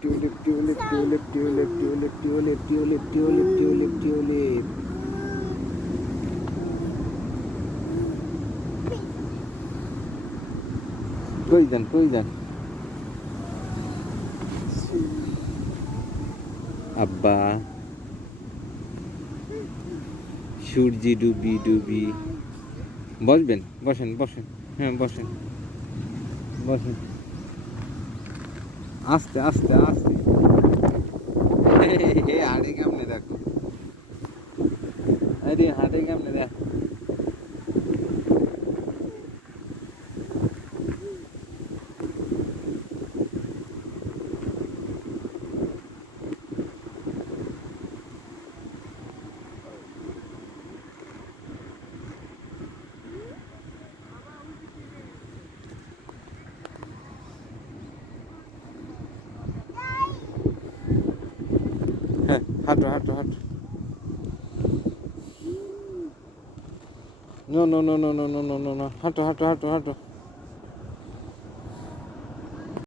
Tulip tulip tulip tulip tulip tulip tulip tulip tulip tulip. কই যান কই যান আব্বা? সূর্য ডুবি ডুবি। বসবেন, বসেন বসেন, হ্যাঁ বসেন বসেন। আস্তে আস্তে আস্তে। হাঁটে কেমনে দেখো, আরে হাঁটে কেমনে দেখো। হ্যাঁ হাঁটো হাঁটো হাঁটো। No no no no no no no no no, হাঁটো হাঁটো হাঁটো হাঁটো।